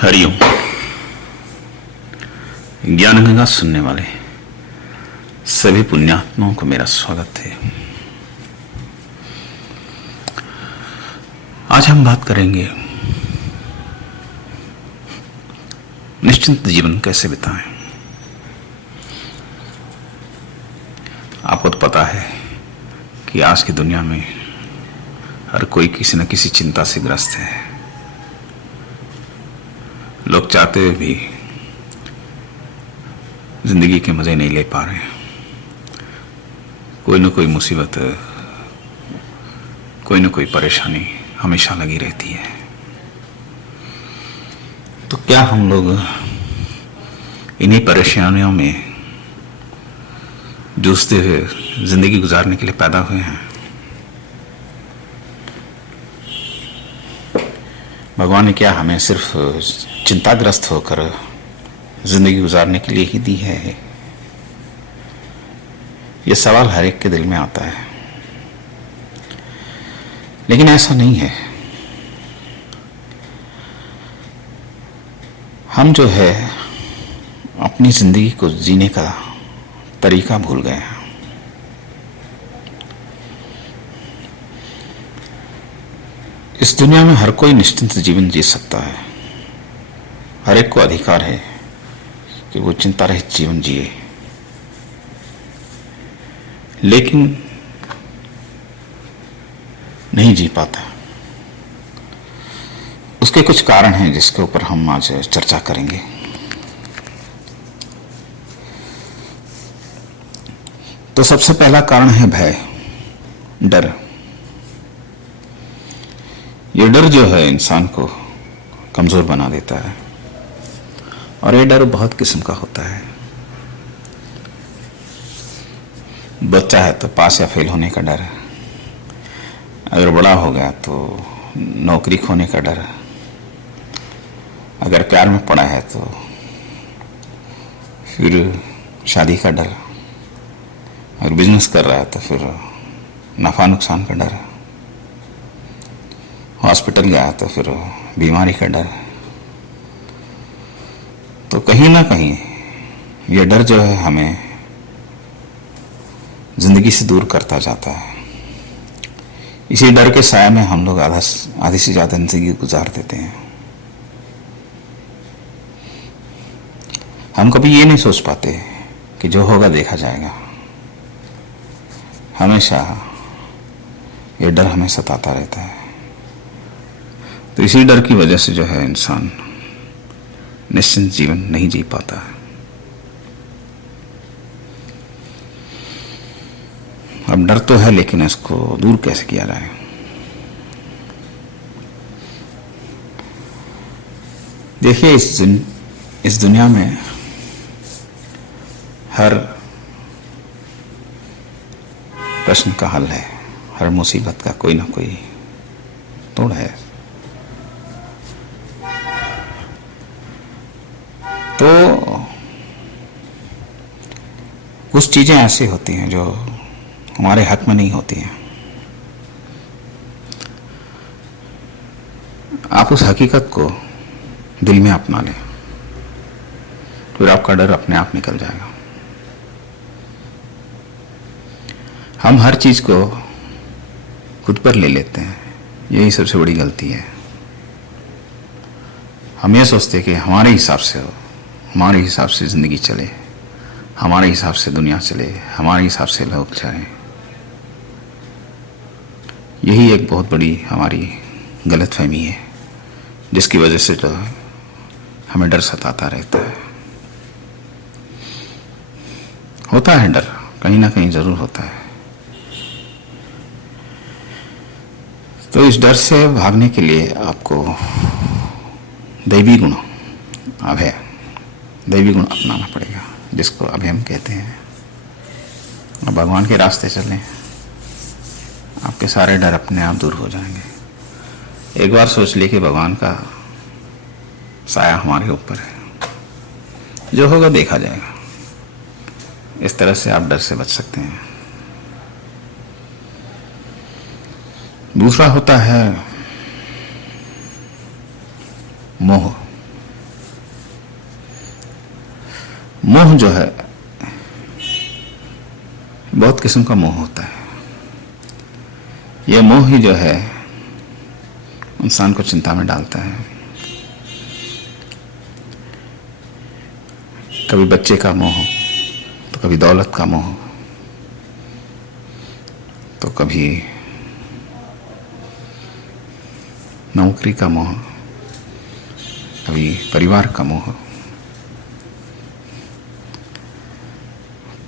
हरिओम। ज्ञान गंगा सुनने वाले सभी पुण्यात्माओं को मेरा स्वागत है। आज हम बात करेंगे निश्चिंत जीवन कैसे बिताएं। आपको तो पता है कि आज की दुनिया में हर कोई किसी न किसी चिंता से ग्रस्त है। लोग चाहते हुए भी जिंदगी के मजे नहीं ले पा रहे हैं। कोई न कोई मुसीबत, कोई न कोई परेशानी हमेशा लगी रहती है। तो क्या हम लोग इन्हीं परेशानियों में जूझते हुए जिंदगी गुजारने के लिए पैदा हुए हैं? भगवान ने क्या हमें सिर्फ चिंताग्रस्त होकर जिंदगी गुजारने के लिए ही दी है? यह सवाल हर एक के दिल में आता है, लेकिन ऐसा नहीं है। हम जो है अपनी जिंदगी को जीने का तरीका भूल गए हैं। इस दुनिया में हर कोई निश्चिंत जीवन जी सकता है। हर एक को अधिकार है कि वो चिंता रहित जीवन जिए, लेकिन नहीं जी पाता। उसके कुछ कारण हैं जिसके ऊपर हम आज चर्चा करेंगे। तो सबसे पहला कारण है भय, डर। ये डर जो है इंसान को कमजोर बना देता है, और ये डर बहुत किस्म का होता है। बच्चा है तो पास या फेल होने का डर, अगर बड़ा हो गया तो नौकरी खोने का डर, अगर प्यार में पड़ा है तो फिर शादी का डर, अगर बिजनेस कर रहा है तो फिर नफा नुकसान का डर, हॉस्पिटल गया तो फिर बीमारी का डर। तो कहीं ना कहीं यह डर जो है हमें जिंदगी से दूर करता जाता है। इसी डर के साए में हम लोग आधी से ज्यादा जिंदगी गुजार देते हैं। हम कभी ये नहीं सोच पाते कि जो होगा देखा जाएगा। हमेशा ये डर हमें सताता रहता है। तो इसी डर की वजह से जो है इंसान निश्चिंत जीवन नहीं जी पाता है। अब डर तो है, लेकिन इसको दूर कैसे किया जाए? देखिए, इस दुनिया में हर प्रश्न का हल है, हर मुसीबत का कोई ना कोई तोड़ है। तो कुछ चीजें ऐसी होती हैं जो हमारे हक में नहीं होती हैं। आप उस हकीकत को दिल में अपना लें, फिर आपका डर अपने आप निकल जाएगा। हम हर चीज को खुद पर ले लेते हैं, यही सबसे बड़ी गलती है। हम ये सोचते हैं कि हमारे हिसाब से हो, हमारे हिसाब से जिंदगी चले, हमारे हिसाब से दुनिया चले, हमारे हिसाब से लोग चलें। यही एक बहुत बड़ी हमारी गलतफहमी है, जिसकी वजह से तो हमें डर सताता रहता है। होता है डर, कहीं ना कहीं जरूर होता है। तो इस डर से भागने के लिए आपको दैवी गुण, अभय, दैवी गुण अपनाना पड़ेगा, जिसको अभयम कहते हैं। और भगवान के रास्ते चलें, आपके सारे डर अपने आप दूर हो जाएंगे। एक बार सोच लिए कि भगवान का साया हमारे ऊपर है, जो होगा देखा जाएगा। इस तरह से आप डर से बच सकते हैं। दूसरा होता है मोह। मोह जो है बहुत किस्म का मोह होता है। यह मोह ही जो है इंसान को चिंता में डालता है। कभी बच्चे का मोह, तो कभी दौलत का मोह, तो कभी नौकरी का मोह, कभी परिवार का मोह।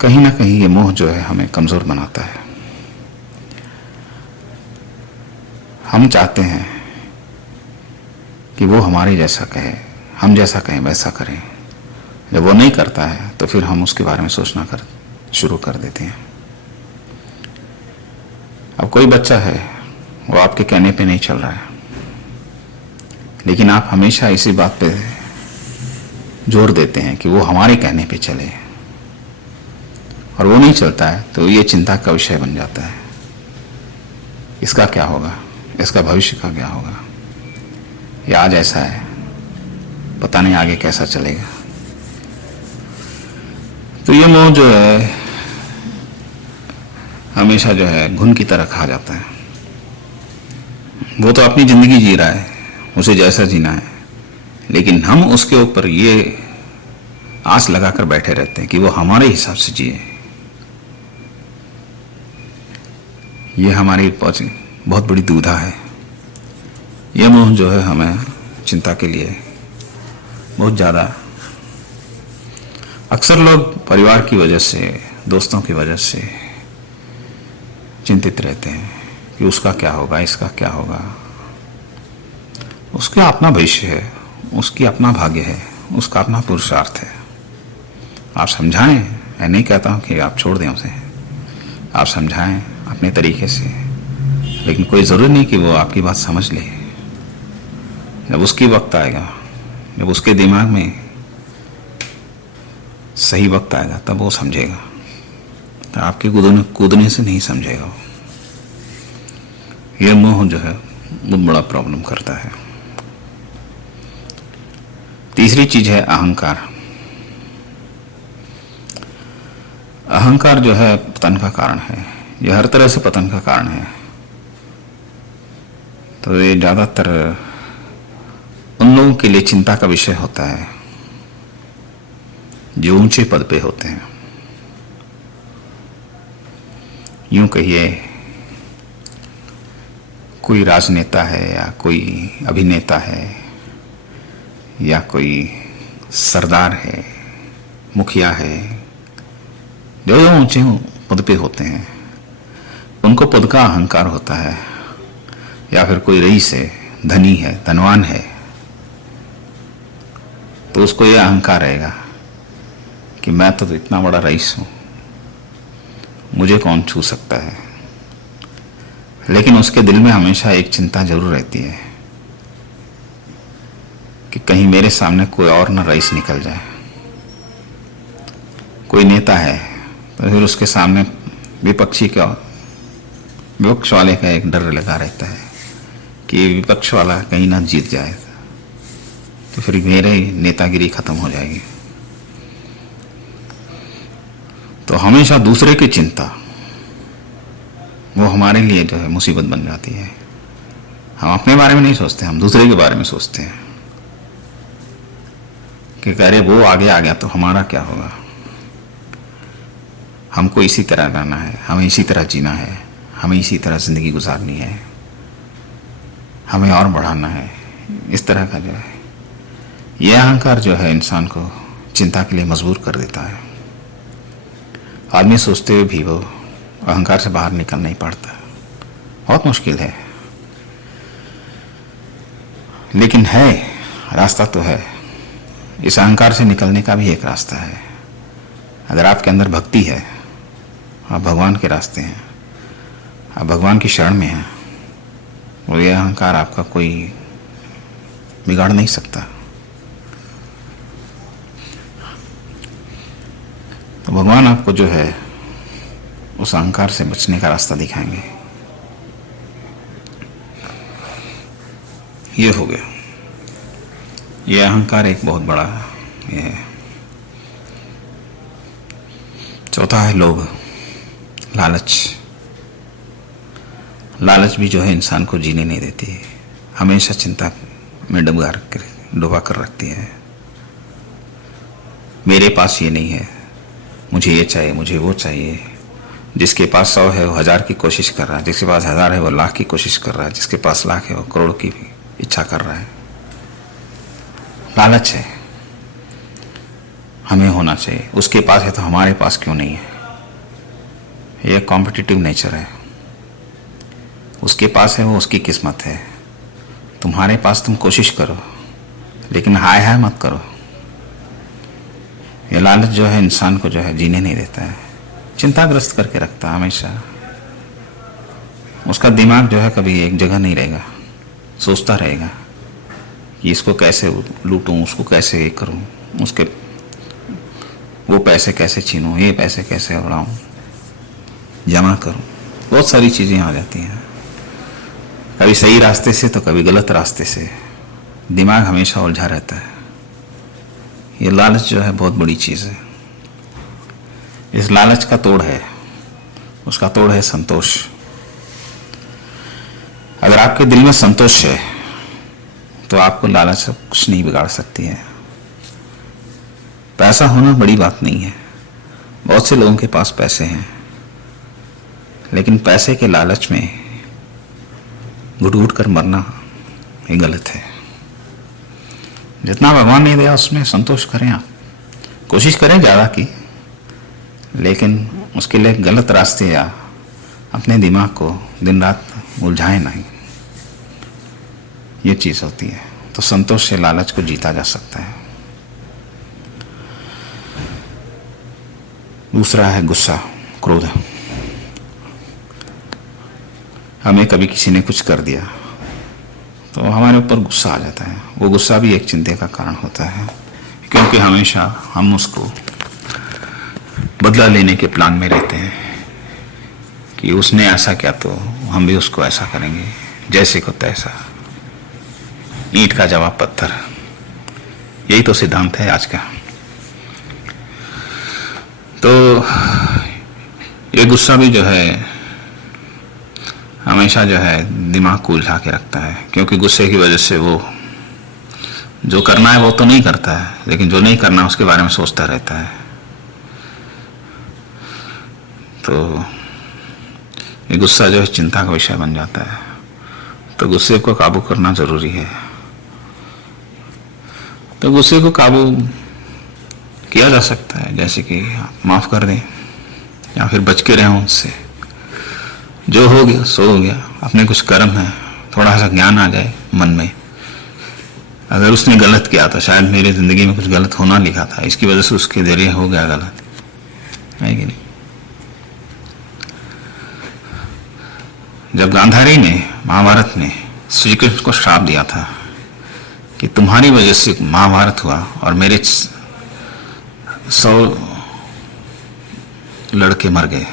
कहीं ना कहीं ये मोह जो है हमें कमजोर बनाता है। हम चाहते हैं कि वो हमारे जैसा कहे, हम जैसा कहें वैसा करें। जब वो नहीं करता है तो फिर हम उसके बारे में सोचना शुरू कर देते हैं। अब कोई बच्चा है, वो आपके कहने पे नहीं चल रहा है, लेकिन आप हमेशा इसी बात पे जोर देते हैं कि वो हमारे कहने पे चले, और वो नहीं चलता है तो ये चिंता का विषय बन जाता है। इसका क्या होगा, इसका भविष्य का क्या होगा, ये आज ऐसा है, पता नहीं आगे कैसा चलेगा। तो ये मोह जो है हमेशा जो है घुन की तरह खा जाता है। वो तो अपनी जिंदगी जी रहा है, उसे जैसा जीना है, लेकिन हम उसके ऊपर ये आस लगाकर बैठे रहते हैं कि वो हमारे हिसाब से जिए। ये हमारी बहुत बड़ी दुविधा है। यह मोह जो है हमें चिंता के लिए बहुत ज़्यादा, अक्सर लोग परिवार की वजह से, दोस्तों की वजह से चिंतित रहते हैं कि उसका क्या होगा, इसका क्या होगा। उसका अपना भविष्य है, उसकी अपना भाग्य है, उसका अपना पुरुषार्थ है। आप समझाएं, मैं नहीं कहता हूं कि आप छोड़ दें उसे, आप समझाएं अपने तरीके से, लेकिन कोई ज़रूरी नहीं कि वो आपकी बात समझ ले। जब उसकी वक्त आएगा, जब उसके दिमाग में सही वक्त आएगा, तब वो समझेगा। तो आपके कूदने से नहीं समझेगा वो। ये मोह जो है बहुत बड़ा प्रॉब्लम करता है। तीसरी चीज है अहंकार। अहंकार जो है पतन का कारण है, यह हर तरह से पतन का कारण है। तो ये ज्यादातर उन लोगों के लिए चिंता का विषय होता है जो ऊंचे पद पे होते हैं। यूं कहिए, कोई राजनेता है या कोई अभिनेता है या कोई सरदार है, मुखिया है, जो ऊंचे पद पे होते हैं, उनको पद का अहंकार होता है। या फिर कोई रईस है, धनी है, धनवान है, तो उसको यह अहंकार रहेगा कि मैं तो इतना बड़ा रईस हूं, मुझे कौन छू सकता है। लेकिन उसके दिल में हमेशा एक चिंता जरूर रहती है कि कहीं मेरे सामने कोई और ना रईस निकल जाए। कोई नेता है तो फिर उसके सामने विपक्ष वाले का एक डर लगा रहता है कि विपक्ष वाला कहीं ना जीत जाए, तो फिर मेरे नेतागिरी खत्म हो जाएगी। तो हमेशा दूसरे की चिंता वो हमारे लिए जो है मुसीबत बन जाती है। हम अपने बारे में नहीं सोचते, हम दूसरे के बारे में सोचते हैं कि अरे वो आगे आ गया तो हमारा क्या होगा। हमको इसी तरह रहना है, हमें इसी तरह जीना है, हमें इसी तरह जिंदगी गुजारनी है, हमें और बढ़ाना है। इस तरह का जो है यह अहंकार जो है इंसान को चिंता के लिए मजबूर कर देता है। आदमी सोचते हुए भी वो अहंकार से बाहर निकल नहीं पाता, बहुत मुश्किल है। लेकिन है, रास्ता तो है। इस अहंकार से निकलने का भी एक रास्ता है। अगर आपके अंदर भक्ति है, आप भगवान के रास्ते हैं, आप भगवान की शरण में हैं, और यह अहंकार आपका कोई बिगाड़ नहीं सकता। तो भगवान आपको जो है उस अहंकार से बचने का रास्ता दिखाएंगे। ये हो गया, ये अहंकार एक बहुत बड़ा ये है। चौथा है लोभ, लालच। लालच भी जो है इंसान को जीने नहीं देती है, हमेशा चिंता में डुबा कर रखती है। मेरे पास ये नहीं है, मुझे ये चाहिए, मुझे वो चाहिए। जिसके पास 100 है वो 1000 की कोशिश कर रहा है, जिसके पास 1000 है वो लाख की कोशिश कर रहा है, जिसके पास लाख है वो करोड़ की भी इच्छा कर रहा है। लालच है, हमें होना चाहिए, उसके पास है तो हमारे पास क्यों नहीं है। यह कॉम्पिटिटिव नेचर है। उसके पास है वो उसकी किस्मत है, तुम्हारे पास तुम कोशिश करो, लेकिन हाय हाय मत करो। ये लालच जो है इंसान को जो है जीने नहीं देता है, चिंताग्रस्त करके रखता है हमेशा। उसका दिमाग जो है कभी एक जगह नहीं रहेगा, सोचता रहेगा कि इसको कैसे लूटूं, उसको कैसे करूं, उसके वो पैसे कैसे छीनूं, ये पैसे कैसे उड़ाऊं, जमा करूं। बहुत सारी चीजें आ जाती हैं, कभी सही रास्ते से तो कभी गलत रास्ते से। दिमाग हमेशा उलझा रहता है। ये लालच जो है बहुत बड़ी चीज है। इस लालच का तोड़ है, उसका तोड़ है संतोष। अगर आपके दिल में संतोष है तो आपको लालच से कुछ नहीं बिगाड़ सकती है। पैसा होना बड़ी बात नहीं है, बहुत से लोगों के पास पैसे हैं, लेकिन पैसे के लालच में घुट घुट कर मरना ये गलत है। जितना भगवान ने दिया उसमें संतोष करें, आप कोशिश करें ज़्यादा की, लेकिन उसके लिए गलत रास्ते या अपने दिमाग को दिन रात उलझाएं नहीं। ये चीज़ होती है, तो संतोष से लालच को जीता जा सकता है। दूसरा है गुस्सा, क्रोध। हमें कभी किसी ने कुछ कर दिया तो हमारे ऊपर गुस्सा आ जाता है। वो गुस्सा भी एक चिंता का कारण होता है, क्योंकि हमेशा हम उसको बदला लेने के प्लान में रहते हैं कि उसने ऐसा किया तो हम भी उसको ऐसा करेंगे, जैसे को तैसा। ईंट का जवाब पत्थर, यही तो सिद्धांत है आज का। तो ये गुस्सा भी जो है हमेशा जो है दिमाग को उलझा के रखता है, क्योंकि गुस्से की वजह से वो जो करना है वो तो नहीं करता है, लेकिन जो नहीं करना उसके बारे में सोचता रहता है। तो ये गुस्सा जो है चिंता का विषय बन जाता है। तो गुस्से को काबू करना जरूरी है। तो गुस्से को काबू किया जा सकता है, जैसे कि आप माफ कर दें या फिर बच के रहें उससे। जो हो गया सो हो गया, अपने कुछ कर्म है, थोड़ा सा ज्ञान आ जाए मन में। अगर उसने गलत किया था, शायद मेरे जिंदगी में कुछ गलत होना लिखा था, इसकी वजह से उसके जरिए हो गया गलत, है कि नहीं। जब गांधारी ने महाभारत में श्री कृष्ण को श्राप दिया था कि तुम्हारी वजह से महाभारत हुआ और मेरे 100 लड़के मर गए,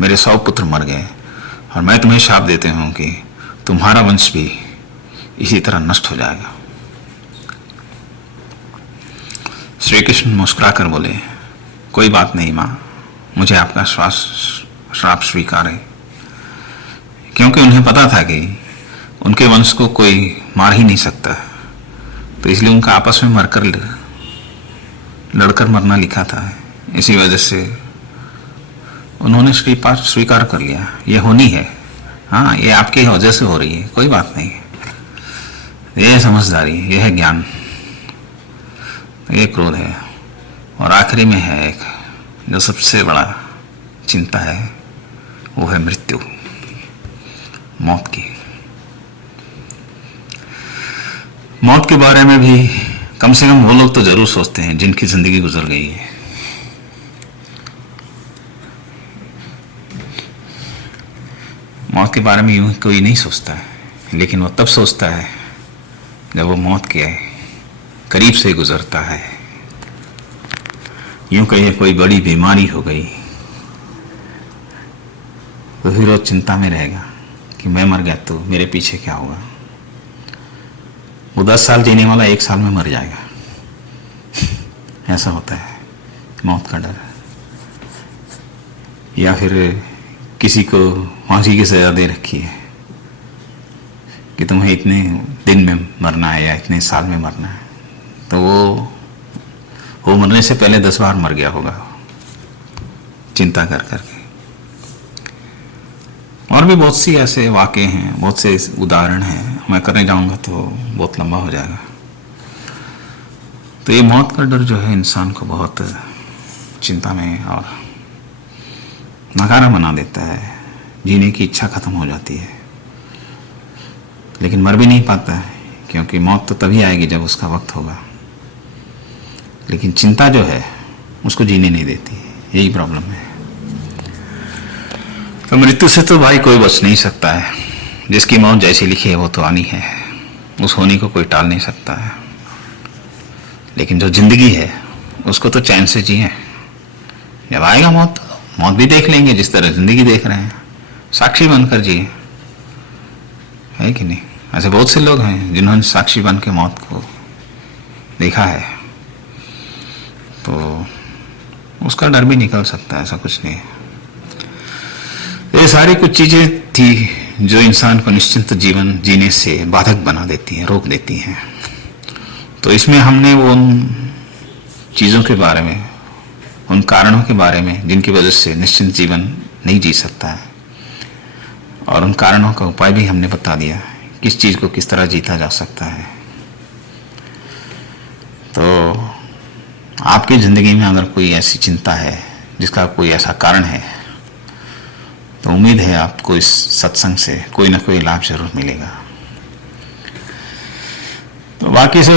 मेरे 100 पुत्र मर गए, और मैं तुम्हें शाप देते हूं कि तुम्हारा वंश भी इसी तरह नष्ट हो जाएगा। श्री कृष्ण मुस्कुराकर बोले, कोई बात नहीं मां, मुझे आपका श्राप स्वीकार है। क्योंकि उन्हें पता था कि उनके वंश को कोई मार ही नहीं सकता, तो इसलिए उनका आपस में मरकर लड़कर मरना लिखा था। इसी वजह से उन्होंने स्वीकार कर लिया, ये होनी है, हाँ ये आपकी वजह से हो रही है, कोई बात नहीं। ये है समझदारी, ये है ज्ञान, ये क्रोध है। और आखिरी में है एक जो सबसे बड़ा चिंता है, वो है मृत्यु, मौत की। मौत के बारे में भी कम से कम वो लोग तो जरूर सोचते हैं जिनकी जिंदगी गुजर गई है। मौत के बारे में यूं कोई नहीं सोचता है, लेकिन वो तब सोचता है जब वो मौत के करीब से गुजरता है। यूं कहिए कोई बड़ी बीमारी हो गई तो फिर वो चिंता में रहेगा कि मैं मर गया तो मेरे पीछे क्या होगा। वो 10 साल जीने वाला 1 साल में मर जाएगा। ऐसा होता है मौत का डर। या फिर किसी को फांसी की सज़ा दे रखी है कि तुम्हें इतने दिन में मरना है या इतने साल में मरना है, तो वो मरने से पहले 10 बार मर गया होगा चिंता कर करके। और भी बहुत सी ऐसे वाक़े हैं, बहुत से उदाहरण हैं, मैं करने जाऊंगा तो बहुत लंबा हो जाएगा। तो ये मौत का डर जो है इंसान को बहुत चिंता में और नकारा बना देता है, जीने की इच्छा खत्म हो जाती है, लेकिन मर भी नहीं पाता है, क्योंकि मौत तो तभी आएगी जब उसका वक्त होगा। लेकिन चिंता जो है उसको जीने नहीं देती, यही प्रॉब्लम है। तो मृत्यु से तो भाई कोई बच नहीं सकता है, जिसकी मौत जैसी लिखी है वो तो आनी है, उस होने को कोई टाल नहीं सकता है। लेकिन जो जिंदगी है उसको तो चैन से जिए, जब आएगा मौत भी देख लेंगे जिस तरह जिंदगी देख रहे हैं, साक्षी बनकर जिए, है कि नहीं। ऐसे बहुत से लोग हैं जिन्होंने साक्षी बन के मौत को देखा है, तो उसका डर भी निकल सकता है, ऐसा कुछ नहीं है। ये सारी कुछ चीजें थी जो इंसान को निश्चिंत जीवन जीने से बाधक बना देती हैं, रोक देती हैं। तो इसमें हमने वो उन चीज़ों के बारे में, उन कारणों के बारे में जिनकी वजह से निश्चिंत जीवन नहीं जी सकता है, और उन कारणों का उपाय भी हमने बता दिया, किस चीज़ को किस तरह जीता जा सकता है। तो आपकी ज़िंदगी में अगर कोई ऐसी चिंता है जिसका कोई ऐसा कारण है, तो उम्मीद है आपको इस सत्संग से कोई ना कोई लाभ जरूर मिलेगा। तो बाकी से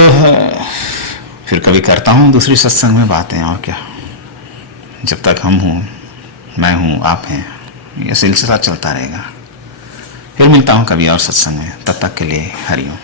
फिर कभी करता हूँ दूसरी सत्संग में बातें, और क्या। जब तक हम हूँ, मैं हूँ, आप हैं, यह सिलसिला चलता रहेगा। फिर मिलता हूँ कभी और सत्संग में, तब तक के लिए हरिओम।